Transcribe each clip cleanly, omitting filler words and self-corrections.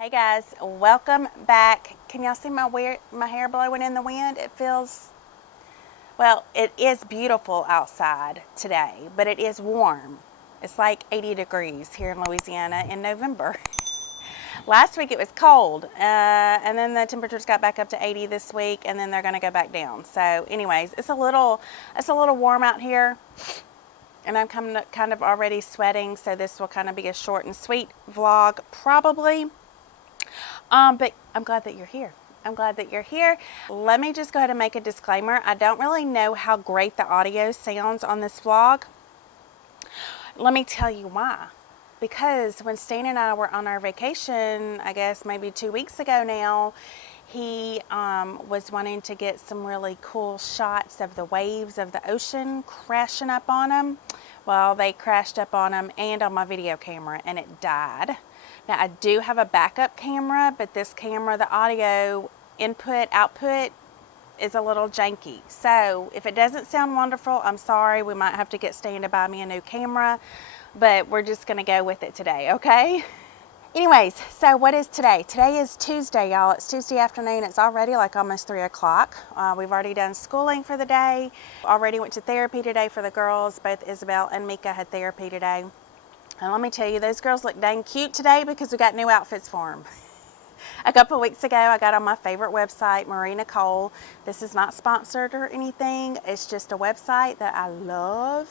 Hey guys, welcome back. Can y'all see my hair blowing in the wind? It feels, well, it is beautiful outside today, but it is warm. It's like 80 degrees here in Louisiana in November. Last week it was cold, and then the temperatures got back up to 80 this week, and then they're going to go back down. So anyways, it's a little warm out here, and I'm kind of already sweating, so this will kind of be a short and sweet vlog probably. But I'm glad that you're here. I'm glad that you're here. Let me just go ahead and make a disclaimer. I don't really know how great the audio sounds on this vlog. Let me tell you why. Because when Stan and I were on our vacation, I guess maybe 2 weeks ago now, he was wanting to get some really cool shots of the waves of the ocean crashing up on him. Well, they crashed up on him and on my video camera, and it died. Now, I do have a backup camera, but this camera, the audio input, output is a little janky. So if it doesn't sound wonderful, I'm sorry. We might have to get Stan to buy me a new camera, but we're just going to go with it today, okay? Anyways, so what is today? Today is Tuesday, y'all. It's Tuesday afternoon. It's already like almost 3 o'clock. We've already done schooling for the day. Already went to therapy today for the girls. Both Isabel and Mika had therapy today. And let me tell you, those girls look dang cute today because we got new outfits for them. A couple of weeks ago, I got on my favorite website, Marie Nicole. This is not sponsored or anything. It's just a website that I love.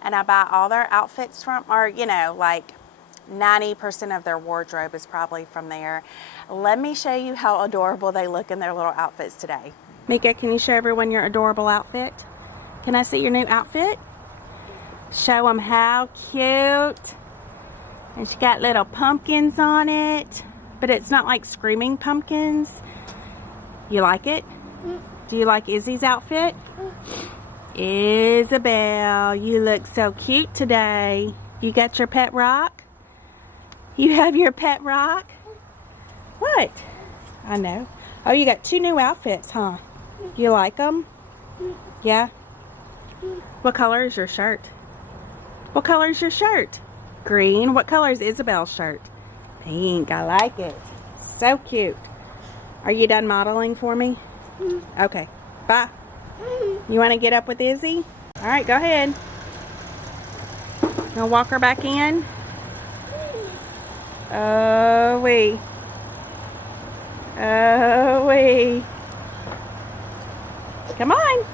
And I buy all their outfits from, or, you know, like 90% of their wardrobe is probably from there. Let me show you how adorable they look in their little outfits today. Mika, can you show everyone your adorable outfit? Can I see your new outfit? Show them how cute. And she got little pumpkins on it, but it's not like screaming pumpkins. You like it? Do you like Izzy's outfit? Isabel, you look so cute today. You got your pet rock? You have your pet rock? What? I know. Oh, you got 2 new outfits, huh? You like them? Yeah? What color is your shirt? What color is your shirt? Green. What color is Isabel's shirt? Pink. I like it. So cute. Are you done modeling for me? Okay. Bye. You want to get up with Izzy? All right, go ahead. Gonna walk her back in? Oh, wee. Oh, wee. Come on.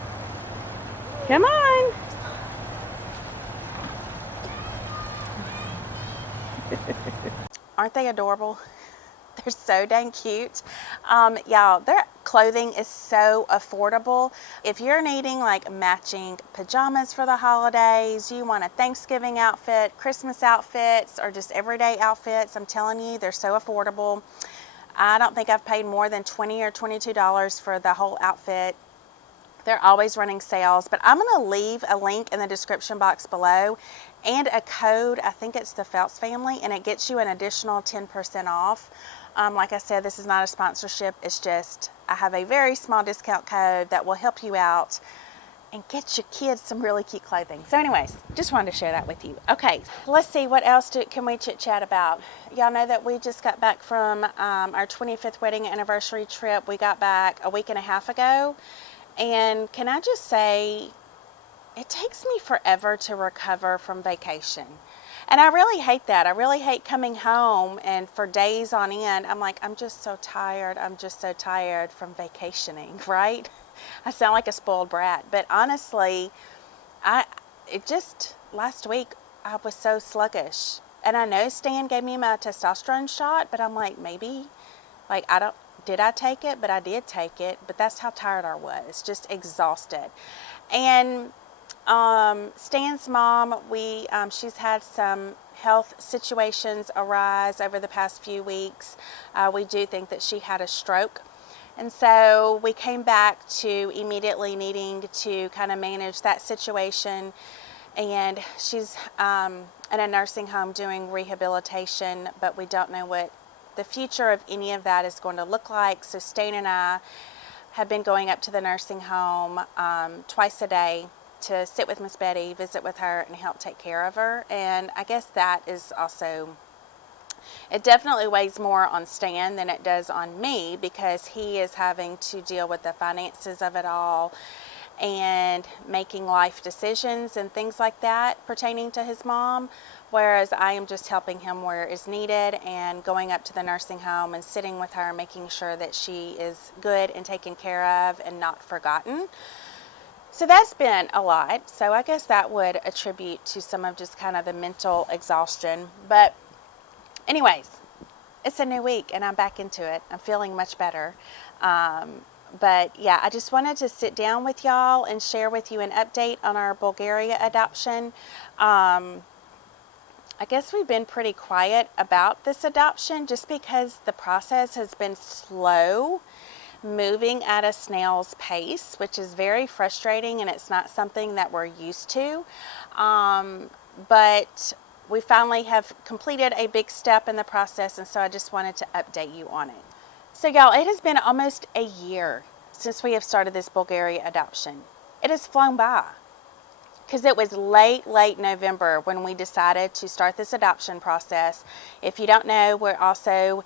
Come on. Aren't they adorable? They're so dang cute. Y'all, their clothing is so affordable. If you're needing like matching pajamas for the holidays, you want a Thanksgiving outfit, Christmas outfits, or just everyday outfits, I'm telling you, they're so affordable. I don't think I've paid more than $20 or $22 for the whole outfit. They're always running sales, but I'm going to leave a link in the description box below and a code. I think it's THEFELTSFAMILY, and it gets you an additional 10% off. Like I said, this is not a sponsorship. It's just I have a very small discount code that will help you out and get your kids some really cute clothing. So anyways, just wanted to share that with you. Okay, let's see what else can we chit chat about. Y'all know that we just got back from our 25th wedding anniversary trip. We got back a week and a half ago. And can I just say, it takes me forever to recover from vacation. And I really hate that. I really hate coming home and for days on end, I'm like, I'm just so tired. I'm just so tired from vacationing, right? I sound like a spoiled brat. But honestly, last week, I was so sluggish. And I know Stan gave me my testosterone shot, but I'm like, maybe, like, did I take it? But I did take it. But that's how tired I was, just exhausted. And Stan's mom, she's had some health situations arise over the past few weeks. We do think that she had a stroke. And so we came back to immediately needing to kind of manage that situation. And she's in a nursing home doing rehabilitation, but we don't know what the future of any of that is going to look like. So Stan and I have been going up to the nursing home twice a day to sit with Miss Betty, visit with her, and help take care of her. And I guess that is also It definitely weighs more on Stan than it does on me, because he is having to deal with the finances of it all and making life decisions and things like that pertaining to his mom, whereas I am just helping him where is needed and going up to the nursing home and sitting with her, making sure that she is good and taken care of and not forgotten. So that's been a lot. So I guess that would attribute to some of just kind of the mental exhaustion. But anyways, it's a new week and I'm back into it. I'm feeling much better. But yeah, I just wanted to sit down with y'all and share with you an update on our Bulgaria adoption. I guess we've been pretty quiet about this adoption just because the process has been slow, moving at a snail's pace, which is very frustrating, and it's not something that we're used to. But we finally have completed a big step in the process, and so I just wanted to update you on it. So y'all, it has been almost a year since we have started this Bulgaria adoption. It has flown by, because it was late November when we decided to start this adoption process. If you don't know, we're also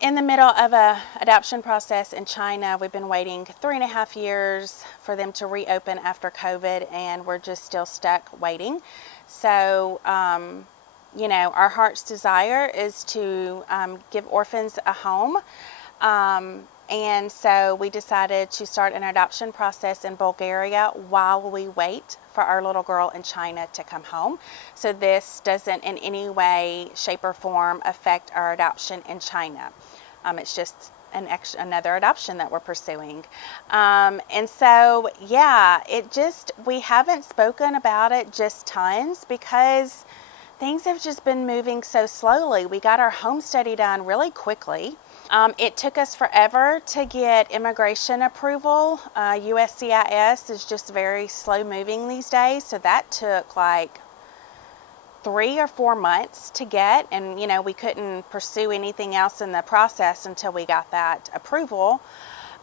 in the middle of a adoption process in China. We've been waiting 3.5 years for them to reopen after COVID, and we're just still stuck waiting. So, you know, our heart's desire is to give orphans a home. And so we decided to start an adoption process in Bulgaria while we wait for our little girl in China to come home. So this doesn't in any way, shape, or form affect our adoption in China. It's just another adoption that we're pursuing. And so, yeah, we haven't spoken about it just tons because things have just been moving so slowly. We got our home study done really quickly. It took us forever to get immigration approval. USCIS is just very slow moving these days, so that took like 3 or 4 months to get, and you know, we couldn't pursue anything else in the process until we got that approval.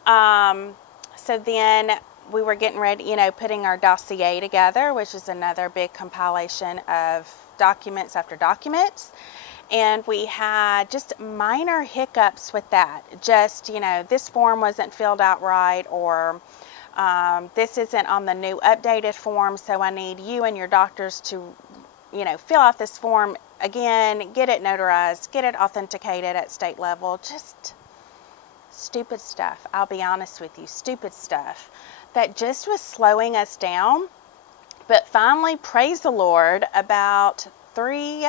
So then we were getting ready, you know, putting our dossier together, which is another big compilation of documents after documents. And we had just minor hiccups with that. Just, you know, this form wasn't filled out right, or this isn't on the new updated form, so I need you and your doctors to, you know, fill out this form again, get it notarized, get it authenticated at state level. Just stupid stuff. I'll be honest with you, stupid stuff that just was slowing us down. But finally, praise the Lord, about three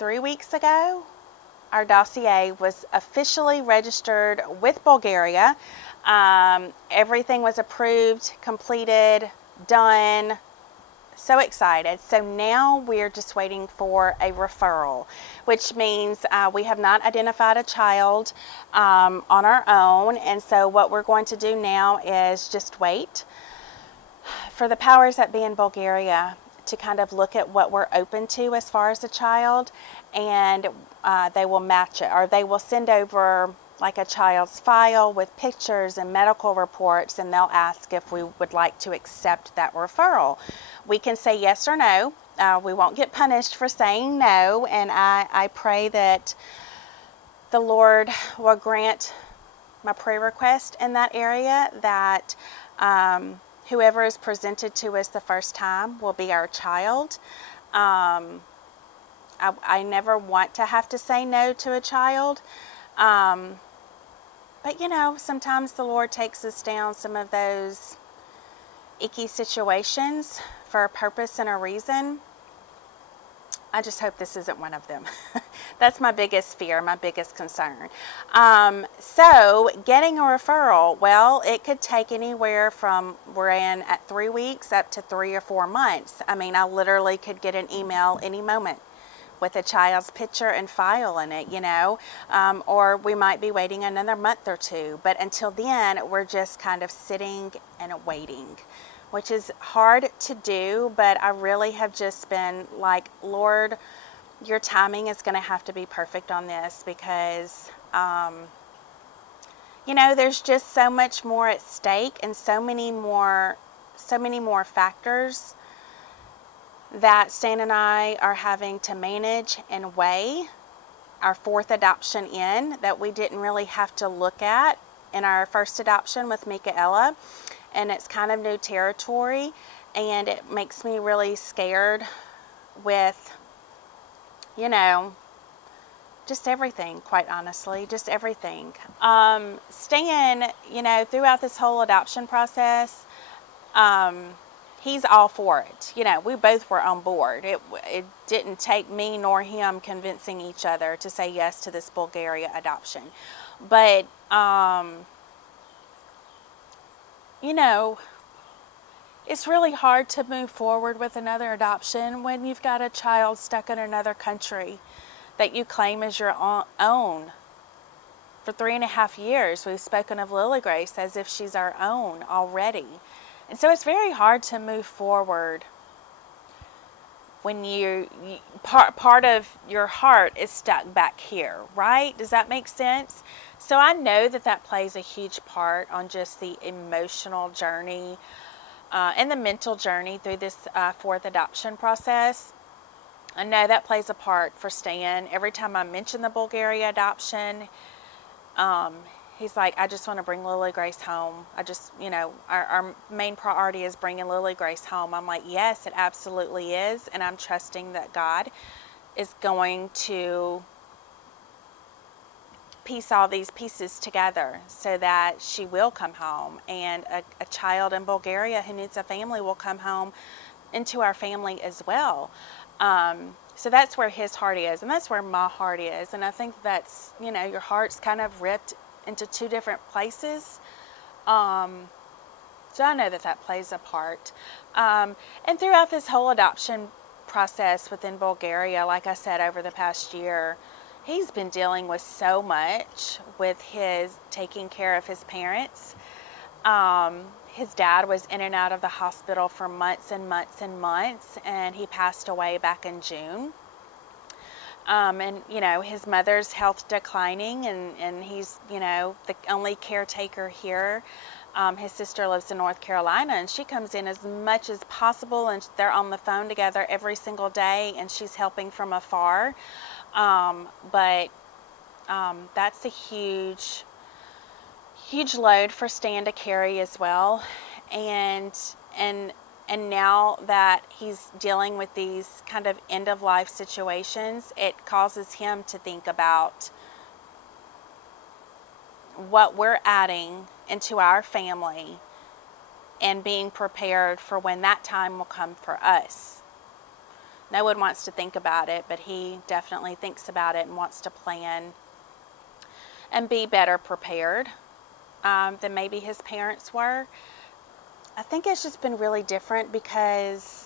weeks ago, our dossier was officially registered with Bulgaria. Everything was approved, completed, done. So excited. So now we're just waiting for a referral, which means we have not identified a child on our own. And so what we're going to do now is just wait for the powers that be in Bulgaria to kind of look at what we're open to as far as a child, and they will match it, or they will send over like a child's file with pictures and medical reports, and they'll ask if we would like to accept that referral. We can say yes or no. We won't get punished for saying no, and I pray that the Lord will grant my prayer request in that area, that whoever is presented to us the first time will be our child. I never want to have to say no to a child. But you know, sometimes the Lord takes us down some of those icky situations for a purpose and a reason. I just hope this isn't one of them. That's my biggest fear, my biggest concern. So getting a referral, well, it could take anywhere from, we're in at 3 weeks up to 3 or 4 months. I mean, I literally could get an email any moment with a child's picture and file in it, you know, or we might be waiting another month or two. But until then, we're just kind of sitting and waiting, which is hard to do, but I really have just been like, Lord, your timing is going to have to be perfect on this, because, you know, there's just so much more at stake and so many more factors that Stan and I are having to manage and weigh our fourth adoption in that we didn't really have to look at in our first adoption with Michaela. And it's kind of new territory, and it makes me really scared with, you know, just everything, quite honestly, just everything. Stan, you know, throughout this whole adoption process, he's all for it. You know, we both were on board. It didn't take me nor him convincing each other to say yes to this Bulgaria adoption. But, you know, it's really hard to move forward with another adoption when you've got a child stuck in another country that you claim as your own. For 3.5 years, we've spoken of Lily Grace as if she's our own already. And so it's very hard to move forward when part of your heart is stuck back here, right? Does that make sense? So I know that plays a huge part on just the emotional journey and the mental journey through this fourth adoption process. I know that plays a part for Stan. Every time I mention the Bulgaria adoption, he's like, I just want to bring Lily Grace home. I just, you know, our main priority is bringing Lily Grace home. I'm like, yes, it absolutely is. And I'm trusting that God is going to piece all these pieces together so that she will come home, and a child in Bulgaria who needs a family will come home into our family as well. So that's where his heart is, and that's where my heart is. And I think that's, you know, your heart's kind of ripped into two different places. So I know that plays a part. And throughout this whole adoption process within Bulgaria, like I said, over the past year, he's been dealing with so much with his taking care of his parents. His dad was in and out of the hospital for months and months and months, and he passed away back in June. And, you know, his mother's health declining, and he's, you know, the only caretaker here. His sister lives in North Carolina, and she comes in as much as possible, and they're on the phone together every single day, and she's helping from afar. But that's a huge load for Stan to carry as well. And now that he's dealing with these kind of end-of-life situations, it causes him to think about what we're adding into our family and being prepared for when that time will come for us. No one wants to think about it, but he definitely thinks about it and wants to plan and be better prepared than maybe his parents were. I think it's just been really different because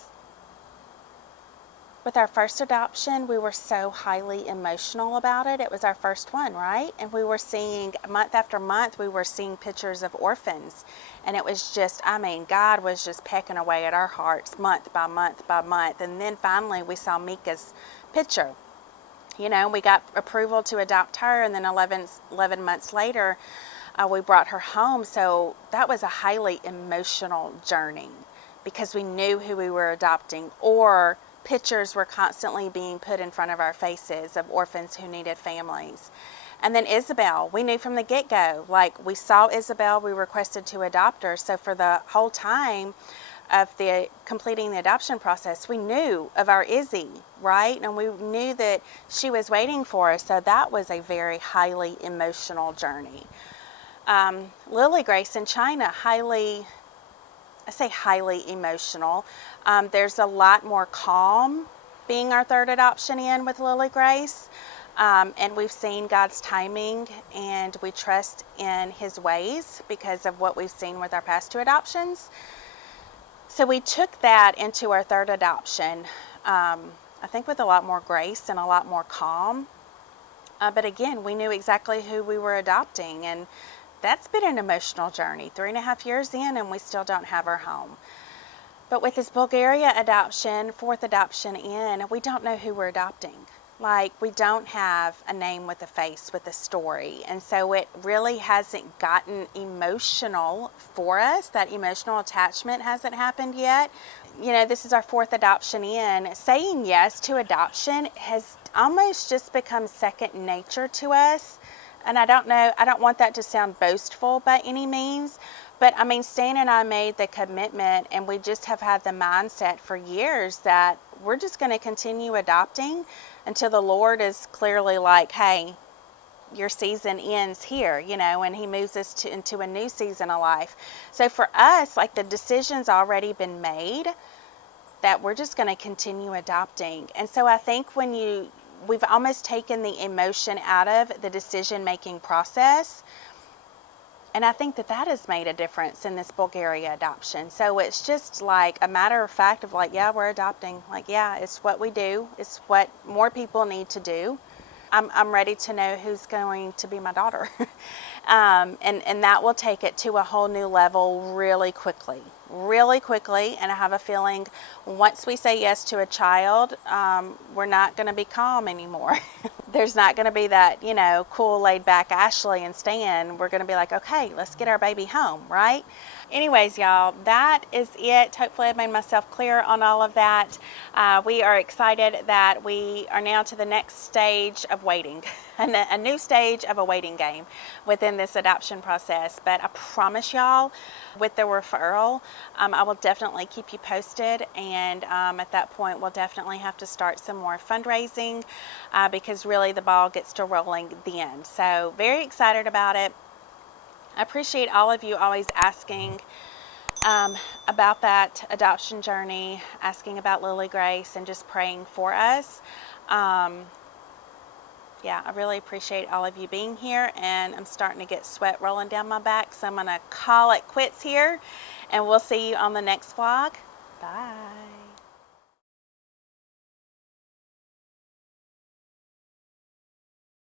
with our first adoption, we were so highly emotional about it. It was our first one, right? And we were seeing, month after month, we were seeing pictures of orphans. And it was just, I mean, God was just pecking away at our hearts month by month by month. And then finally we saw Mika's picture. You know, we got approval to adopt her, and then 11 months later, we brought her home. So that was a highly emotional journey because we knew who we were adopting, or pictures were constantly being put in front of our faces of orphans who needed families. And then Isabel, we knew from the get-go, like we saw Isabel, we requested to adopt her. So for the whole time of completing the adoption process, we knew of our Izzy, right? And we knew that she was waiting for us. So that was a very highly emotional journey. Lily Grace in China, highly emotional. There's a lot more calm being our third adoption in with Lily Grace. And we've seen God's timing, and we trust in His ways because of what we've seen with our past two adoptions. So we took that into our third adoption, I think with a lot more grace and a lot more calm. But again, we knew exactly who we were adopting, and that's been an emotional journey. 3.5 years in, and we still don't have her home. But with this Bulgaria adoption, fourth adoption in, we don't know who we're adopting. Like, we don't have a name with a face, with a story. And so it really hasn't gotten emotional for us. That emotional attachment hasn't happened yet. this is our 4th adoption in. Saying yes to adoption has almost just become second nature to us. And I don't want that to sound boastful by any means, but I mean, Stan and I made the commitment, and we just have had the mindset for years that we're just going to continue adopting until the Lord is clearly like, hey, your season ends here, and he moves us into a new season of life. So for us, like, the decision's already been made that we're just going to continue adopting. And so I think we've almost taken the emotion out of the decision-making process. And I think that has made a difference in this Bulgaria adoption. So it's just like a matter of fact of like, yeah, we're adopting. Like, yeah, it's what we do. It's what more people need to do. I'm ready to know who's going to be my daughter. And that will take it to a whole new level really quickly. And I have a feeling once we say yes to a child, we're not going to be calm anymore. There's not going to be that, cool, laid back Ashley and Stan. We're going to be like, okay, let's get our baby home, right? Anyways, y'all, that is it. Hopefully I made myself clear on all of that. We are excited that we are now to the next stage of waiting, a new stage of a waiting game within this adoption process. But I promise y'all, with the referral, I will definitely keep you posted. And at that point, we'll definitely have to start some more fundraising because really the ball gets to rolling then. So very excited about it. I appreciate all of you always asking about that adoption journey, asking about Lily Grace, and just praying for us. Yeah, I really appreciate all of you being here, and I'm starting to get sweat rolling down my back, so I'm going to call it quits here, and we'll see you on the next vlog. Bye.